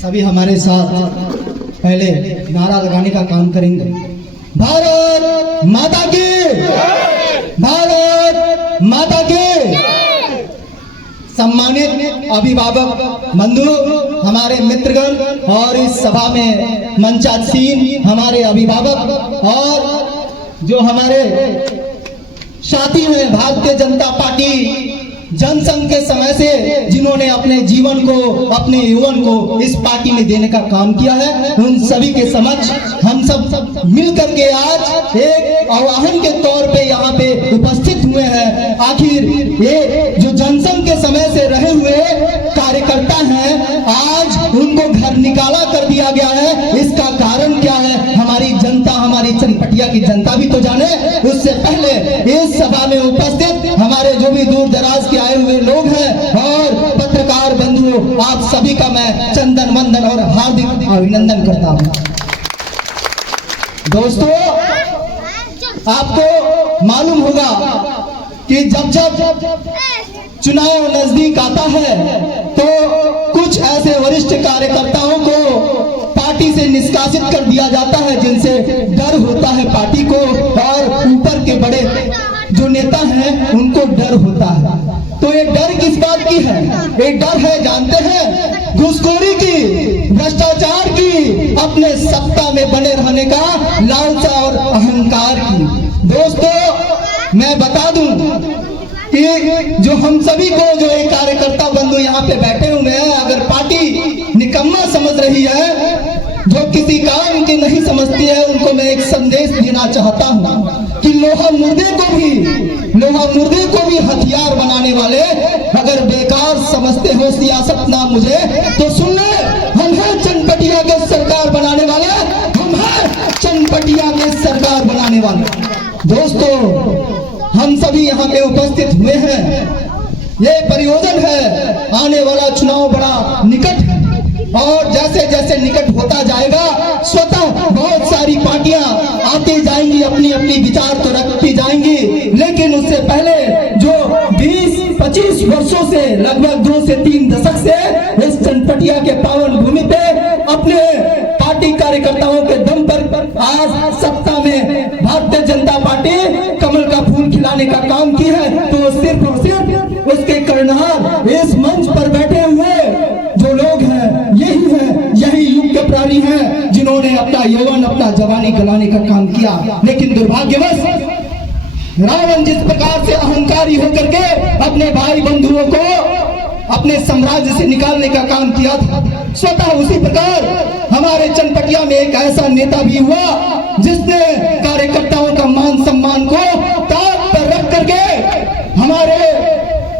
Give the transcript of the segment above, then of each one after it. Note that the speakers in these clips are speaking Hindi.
सभी हमारे साथ पहले नारा लगाने का काम करेंगे। भारत माता की, भारत माता की। सम्मानित अभिभावक बंधु, हमारे मित्रगण और इस सभा में मंचासीन हमारे अभिभावक और जो हमारे साथी हैं भारतीय जनता पार्टी जनसंघ के समय से जिन्होंने अपने जीवन को, अपने यौवन को इस पार्टी में देने का काम किया है, उन सभी के समक्ष हम सब मिलकर के आज एक आह्वान के तौर पे यहाँ पे उपस्थित हुए हैं। आखिर ये जो जनसंघ के समय से रहे हुए कार्यकर्ता हैं, आज उनको घर निकाला कर दिया गया है। इसका कारण क्या है, हमारी जनता, हमारी चनपटिया की जनता भी तो जाने। उससे पहले इस सभा में उपस्थित हमारे जो भी दूर दराज के आए हुए लोग हैं और पत्रकार बंधुओं, आप सभी का मैं चंदन वंदन और हार्दिक अभिनंदन करता हूं। दोस्तों, आपको मालूम होगा कि जब चुनाव नजदीक आता है तो कुछ ऐसे वरिष्ठ कार्यकर्ताओं को पार्टी से निष्कासित कर दिया जाता है जिनसे डर होता है पार्टी को, और ऊपर के बड़े जो नेता हैं उनको डर होता है। तो ये डर किस बात की है? एक डर है, जानते हैं, घूसखोरी की, भ्रष्टाचार की, अपने सत्ता में बने रहने का लालसा और अहंकार की। दोस्तों, मैं बता दूं कि जो हम सभी को, जो एक कार्यकर्ता बंधु यहाँ पे बैठे हुए हैं, अगर पार्टी निकम्मा समझ रही है, जो किसी काम की नहीं समझती है, उनको मैं एक संदेश देना चाहता हूँ कि लोहा मुर्दे को भी हथियार बनाने वाले अगर बेकार समझते हो सियासत ना मुझे, तो सुन ले, हम हैं चनपटिया के सरकार बनाने वाले, हम हैं चनपटिया के सरकार बनाने वाले। दोस्तों, हम सभी यहाँ पे उपस्थित हुए हैं। ये प्रयोजन है, आने वाला चुनाव बड़ा निकट है और जैसे जैसे निकट होता जाएगा, स्वतः बहुत सारी पार्टियां आती जाएंगी, अपनी अपनी विचार तो रखती जाएंगी, लेकिन उससे पहले जो 20-25 वर्षों से, लगभग 2 से 3 दशक से इस चनपटिया के पावन भूमि पे अपने पार्टी कार्यकर्ताओं के दम पर आज सत्ता में भारतीय जनता पार्टी कमल का फूल खिलाने का काम की है, तो सिर्फ और सिर्फ उसके करनहार इस मंच पर बैठे हुए जो लोग हैं, यही युग के प्राणी हैं जिन्होंने अपना यौवन, अपना जवानी गलाने का काम किया। लेकिन दुर्भाग्यवश रावण जिस प्रकार से अहंकारी होकर के अपने भाई बंधुओं को अपने साम्राज्य से निकालने का काम किया था, स्वतः उसी प्रकार हमारे चनपटिया में एक ऐसा नेता भी हुआ जिसने कार्यकर्ताओं का मान सम्मान को ताक पर रख करके हमारे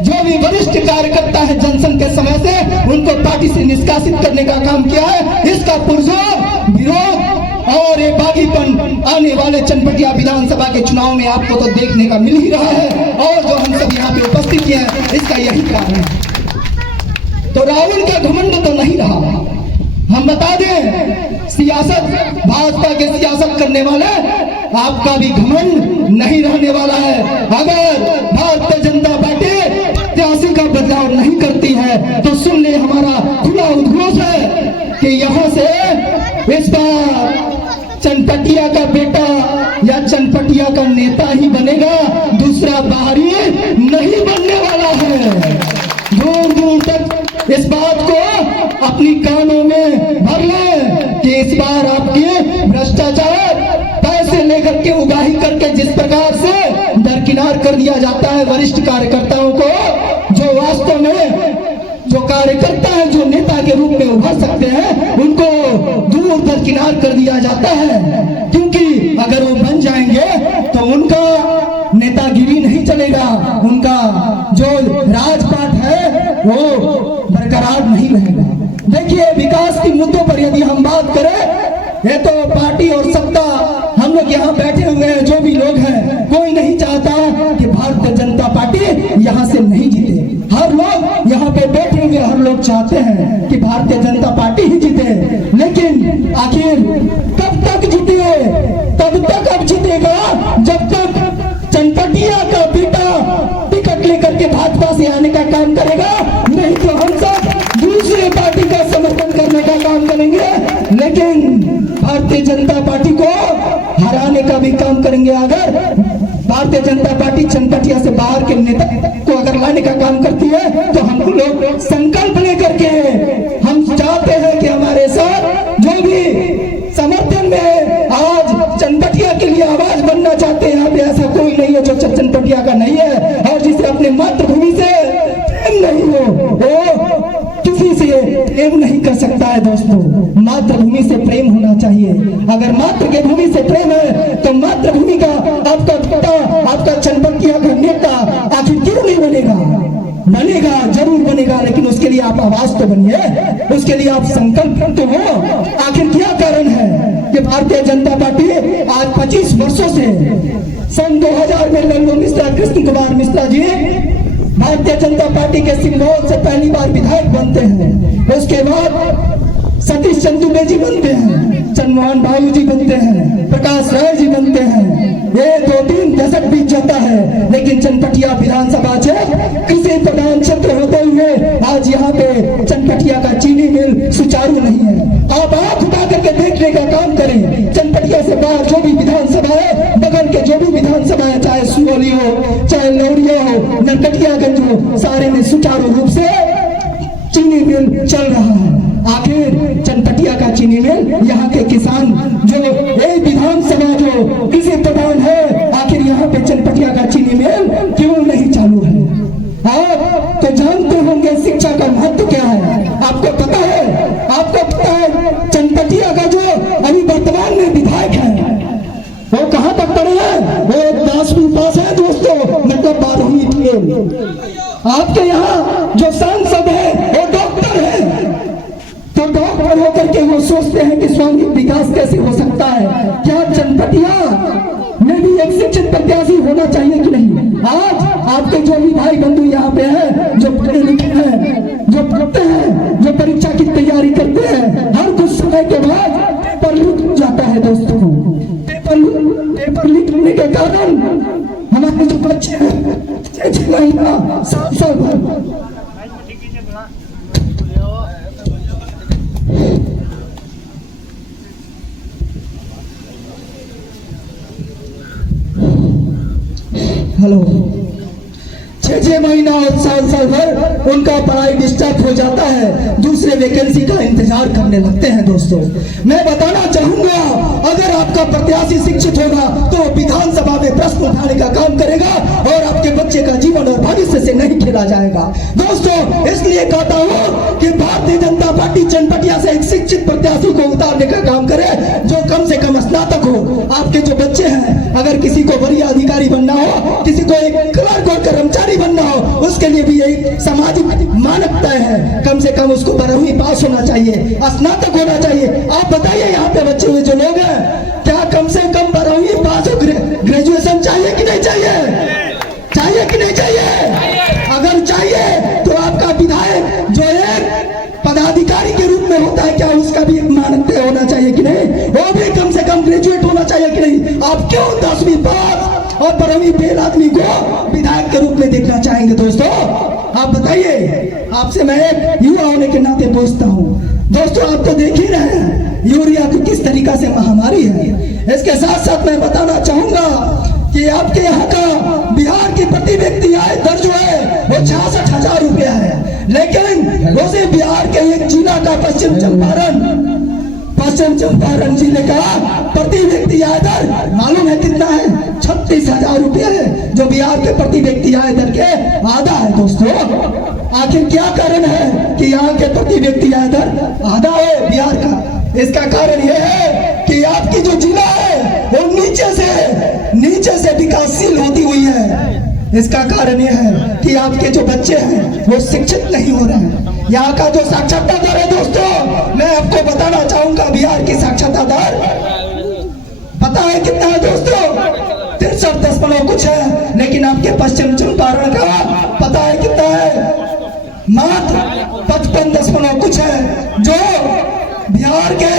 जो भी वरिष्ठ कार्यकर्ता है जनसंघ के समय से, उनको पार्टी से निष्कासित करने का काम किया है। इसका पुरजोर विरोध और ये बागीपन आने वाले चनपटिया विधानसभा के चुनाव में आपको तो देखने का मिल ही रहा है, और जो हम सब यहाँ पे उपस्थित हैं, इसका यही कारण है। तो रावण का घमंड तो नहीं रहा। हम बता दें, सियासत, भाजपा के सियासत करने वाले, आपका भी घमंड नहीं रहने वाला है। अगर भारतीय जनता पार्टी ऐतिहासिक का बदलाव नहीं करती है, तो सुन ले, हमारा खुला उद्घोष है कि यहाँ से इस बार चनपटिया का बेटा या चनपटिया का नेता ही बनेगा, दूसरा बाहरी नहीं बनने वाला है। दूर दूर तक इस बात को अपनी कानों में भर ले कि इस बार आपके भ्रष्टाचार, पैसे लेकर के उगाही करके जिस प्रकार से दरकिनार कर दिया जाता है वरिष्ठ कार्यकर्ताओं को, जो वास्तव में जो कार्यकर्ता है, जो नेता के रूप में उभर सकते हैं, उनको दूर दरकिनार कर दिया जाता है। क्योंकि अगर वो बन जाएंगे तो उनका नेतागिरी नहीं चलेगा, उनका जो राजपाट है वो बरकरार नहीं रहेगा। देखिए, विकास के मुद्दों पर यदि हम बात करें, ये तो पार्टी और सत्ता, हम लोग यहाँ बैठे हुए हैं, जो भी लोग हैं, कोई नहीं चाहता कि भारतीय जनता पार्टी यहाँ से नहीं जीते। हर लोग यहाँ पे बैठे हुए, हर लोग चाहते हैं कि भारतीय जनता पार्टी ही जीते। लेकिन आखिर कब तक जीते? तब तक अब जीतेगा जब तक चनपटिया का बेटा टिकट लेकर के भाजपा से आने का काम करेगा, नहीं तो हम सब दूसरे पार्टी का समर्थन करने का काम भारतीय जनता पार्टी को हराने का भी काम करेंगे। अगर भारतीय जनता पार्टी चनपटिया से बाहर के नेता को अगर लाने का काम करती है तो हम लोग संकल्प लेकर के हम चाहते हैं कि हमारे साथ जो भी समर्थन में आज चनपटिया के लिए आवाज बनना चाहते हैं, यहाँ पे ऐसा कोई नहीं है जो चनपटिया का नहीं है और जिसे अपने मातृभूमि से प्रेम नहीं हो, वो किसी से प्रेम नहीं कर सकता है। दोस्तों, मातृभूमि से प्रेम होना चाहिए। अगर मातृभूमि से प्रेम है तो मातृभूमि का आपका पिता, आपका चनपटिया का नेता आखिर क्यों नहीं बनेगा? बनेगा, जरूर बनेगा, लेकिन उसके लिए आप आवाज तो बनिए, उसके लिए आप संकल्प तो हो। आखिर क्या कारण है कि भारतीय जनता पार्टी आज 25 वर्षों से सन 2000 में लल्लू मिश्रा, कृष्ण कुमार मिश्रा जी भारतीय जनता पार्टी के सिंगरौली से पहली बार विधायक बनते हैं, उसके बाद सतीश चंदुबे जी बनते हैं, चंद्रमोहन बाबू जी बनते हैं, प्रकाश राय जी बनते हैं। ये 2-3 दशक बीत जाता है, लेकिन चनपटिया विधानसभा से कृषि प्रधान क्षेत्र होते हुए आज यहाँ पे चनपटिया का चीनी मिल सुचारू नहीं है। आप आंख उठा करके देखने का काम करें। चनपटिया से बाहर जो भी विधानसभा है, बगल के जो भी विधानसभा है, चाहे सुगौली हो, चाहे लौरिया हो, नरकटियागंज हो, सारे में सुचारू रूप से चीनी मिल चल रहा है। आखिर चनपटिया का चीनी मिल, यहाँ के किसान जो एक विधानसभा जो कृषि प्रधान है, आखिर यहाँ पे चनपटिया का चीनी मिल क्यों नहीं चालू है? आप तो जानते होंगे शिक्षा का महत्व क्या है, आपको पता है? आपको पता है चनपटिया का जो अभी वर्तमान में विधायक है वो कहाँ तक पढ़े हैं? वो 10वीं पास है दोस्तों, मतलब 12वीं फेल। आपके यहाँ जो सांसद है वो डॉक्टर है, तो डॉक्टर होकर के वो सोचते हैं कि स्वामी विकास कैसे हो सकता है? क्या चनपटिया में भी एक शिक्षित प्रत्याशी होना चाहिए कि नहीं? आज आपके जो भी भाई बंधु यहाँ पे हैं, जो पढ़े लिखे हैं, जो पढ़ते हैं, जो परीक्षा की तैयारी करते हैं, हर कुछ समय के बाद पेपर लीक जाता है दोस्तों। पेपर लीक होने के कारण हमारे जो बच्चे हैं 6 महीना 7 साल भर हेलो 6 महीना और साल भर उनका पढ़ाई डिस्टर्ब हो जाता है, दूसरे वैकेंसी का इंतजार करने लगते हैं। दोस्तों, मैं बताना चाहूंगा, अगर आपका प्रत्याशी शिक्षित होगा तो विधानसभा में प्रश्न उठाने का काम करेगा और आपके बच्चे का जीवन और भविष्य से नहीं खेला जाएगा। दोस्तों, इसलिए कहता हूँ कि भारतीय जनता पार्टी चनपटिया से एक शिक्षित प्रत्याशी को उतारने का काम करे, जो कम से कम स्नातक हो। आपके जो बच्चे हैं, अगर किसी को वरीय अधिकारी बनना हो, किसी को एक क्लर्क और कर्मचारी बनना हो, उसके लिए भी यही सामाजिक मानकता है, कम से कम उसको 12वीं पास होना चाहिए, स्नातक होना चाहिए। आप बताइए, यहाँ पे बच्चे हुए जो लोग हैं, क्या कम से कम 12वीं पास हो, ग्रेजुएशन चाहिए कि नहीं चाहिए? चाहिए कि नहीं चाहिए? अगर चाहिए तो आपका विधायक जो एक पदाधिकारी के रूप में होता है, क्या उसका भी एक मानकता होना चाहिए कि नहीं? वो भी कम से कम ग्रेजुएट होना चाहिए कि नहीं? आप क्यों 10वीं पास और 12वीं फेल आदमी को विधायक के रूप में देखना चाहेंगे? दोस्तों, आप बताइए, आपसे मैं एक युवा होने के नाते पूछता हूँ। दोस्तों, आप तो देख ही रहे हैं यूरिया की किस तरीका से महामारी है। इसके साथ साथ मैं बताना चाहूंगा कि आपके यहाँ का बिहार की प्रति व्यक्ति आय दर जो है वो 66,000 रुपया है, लेकिन उसे बिहार के एक जिला का पश्चिम चंपारण जिले का प्रति व्यक्ति आय दर मालूम है कितना है? 36,000 रुपया है, जो बिहार के प्रति व्यक्ति आय दर के आधा है। दोस्तों, आखिर क्या कारण है कि यहाँ के प्रति व्यक्ति आय दर आधा है बिहार का? इसका कारण यह है कि आपकी जो जिला है वो नीचे से विकासशील होती हुई है। इसका कारण यह है कि आपके जो बच्चे हैं वो शिक्षित नहीं हो रहे हैं। यहाँ का जो साक्षरता दर है दोस्तों, मैं आपको बताना चाहूंगा, बिहार की साक्षरता दर पता है कितना है दोस्तों? 63 कुछ है, लेकिन आपके पश्चिम चंपारण का पता है कितना है? मात्र 55 कुछ है, जो बिहार के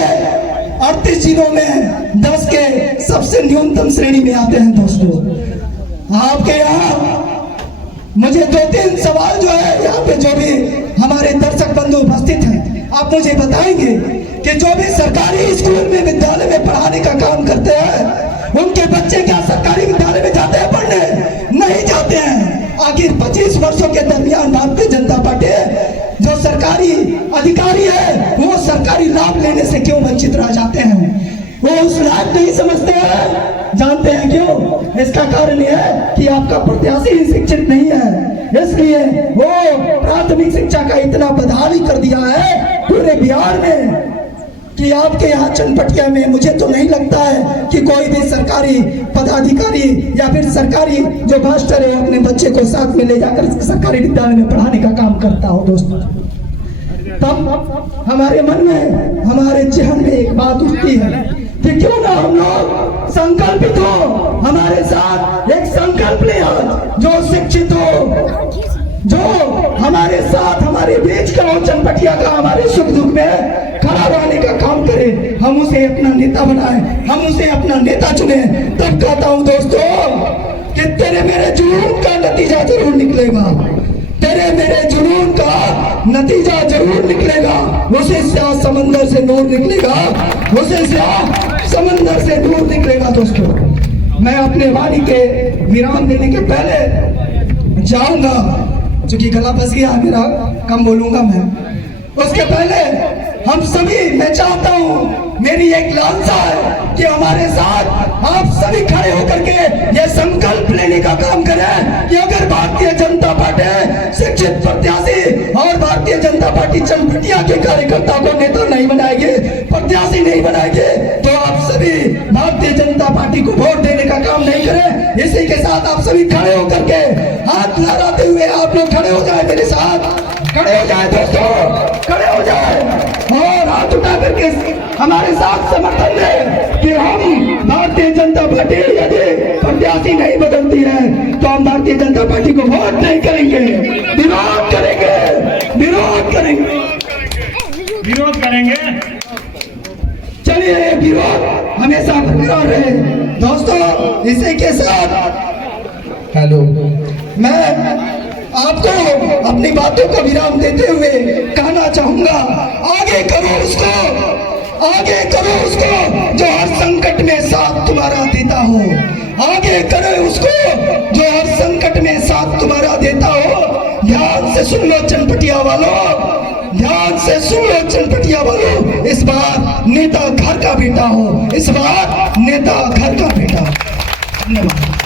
38 जिलों में 10 के सबसे न्यूनतम श्रेणी में आते हैं। दोस्तों, आपके यहाँ मुझे 2-3 सवाल जो है, यहाँ पे जो भी हमारे दर्शक बंधु उपस्थित हैं, आप मुझे बताएंगे कि जो भी सरकारी स्कूल में विद्यालय में पढ़ाने का काम करते हैं उनके बच्चे क्या सरकारी विद्यालय में जाते हैं पढ़ने? नहीं जाते हैं। आखिर 25 वर्षों के दरमियान भारतीय जनता पार्टी जो सरकारी अधिकारी है वो सरकारी लाभ लेने से क्यों वंचित रह जाते हैं? वो उस लायक नहीं समझते हैं। जानते हैं क्यों? इसका कारण यह है कि आपका प्रत्याशी ही शिक्षित नहीं है, इसलिए वो प्राथमिक शिक्षा का इतना बदहाली कर दिया है पूरे बिहार में कि आपके यहाँ चनपटिया में मुझे तो नहीं लगता है कि कोई भी सरकारी पदाधिकारी या फिर सरकारी जो मास्टर है अपने बच्चे को साथ में ले जाकर सरकारी विद्यालय में पढ़ाने का काम करता हो। दोस्तों, तब हमारे मन में, हमारे जहन में एक बात उठती है कि क्यों ना हम लोग संकल्पित हो, हमारे साथ एक संकल्प ले जो शिक्षित हो, जो हमारे साथ हमारे बीच का हो, चनपटिया का हमारे सुख दुख में खड़ा रहने का काम करे, हम उसे अपना नेता बनाए, हम उसे अपना नेता चुने। तब कहता हूं दोस्तों कि तेरे मेरे जुनून का नतीजा जरूर निकलेगा, तेरे मेरे जुनून का नतीजा जरूर निकलेगा। उसे स्याह समंदर से नूर निकलेगा, उसे स्याह समंदर से नूर निकलेगा। दोस्तों, मैं अपने वाणी के विराम देने के पहले जाऊंगा, क्योंकि गला फंस गया मेरा, कम बोलूंगा मैं। उसके पहले हम सभी, मैं चाहता हूं, मेरी एक लालसा है कि हमारे साथ आप सभी खड़े होकर के ये संकल्प लेने का काम करें कि अगर भारतीय जनता पार्टी शिक्षित प्रत्याशी और भारतीय जनता पार्टी चनपटिया के कार्यकर्ता को नेता नहीं बनाएगी, प्रत्याशी नहीं बनाएगी, तो आप सभी भारतीय जनता पार्टी को वोट देने का काम नहीं करें। इसी के साथ आप सभी खड़े होकर के हाथ लहराते हुए आप लोग खड़े हो जाए, मेरे साथ खड़े हो जाए दोस्तों, खड़े हो जाए और हाथ उठा करके हमारे साथ समर्थन दें कि हम भारतीय जनता पार्टी यदि प्रत्याशी नहीं बदलती है तो हम भारतीय जनता पार्टी को वोट नहीं करेंगे, विरोध करेंगे, विरोध करेंगे, विरोध करेंगे। चलिए, विरोध हमेशा बरकरार रहे। दोस्तों, इसी के साथ हेलो, मैं आपको अपनी बातों का विराम देते हुए कहना चाहूंगा, आगे करो उसको, आगे करो उसको जो हर संकट में साथ तुम्हारा देता हो, आगे करो उसको जो हर संकट में साथ तुम्हारा देता हो। ध्यान से सुन लो चनपटिया वालों, ध्यान से सुन लो चनपटिया वालों, इस बार नेता घर का बेटा हो, इस बार नेता घर का बेटा। धन्यवाद।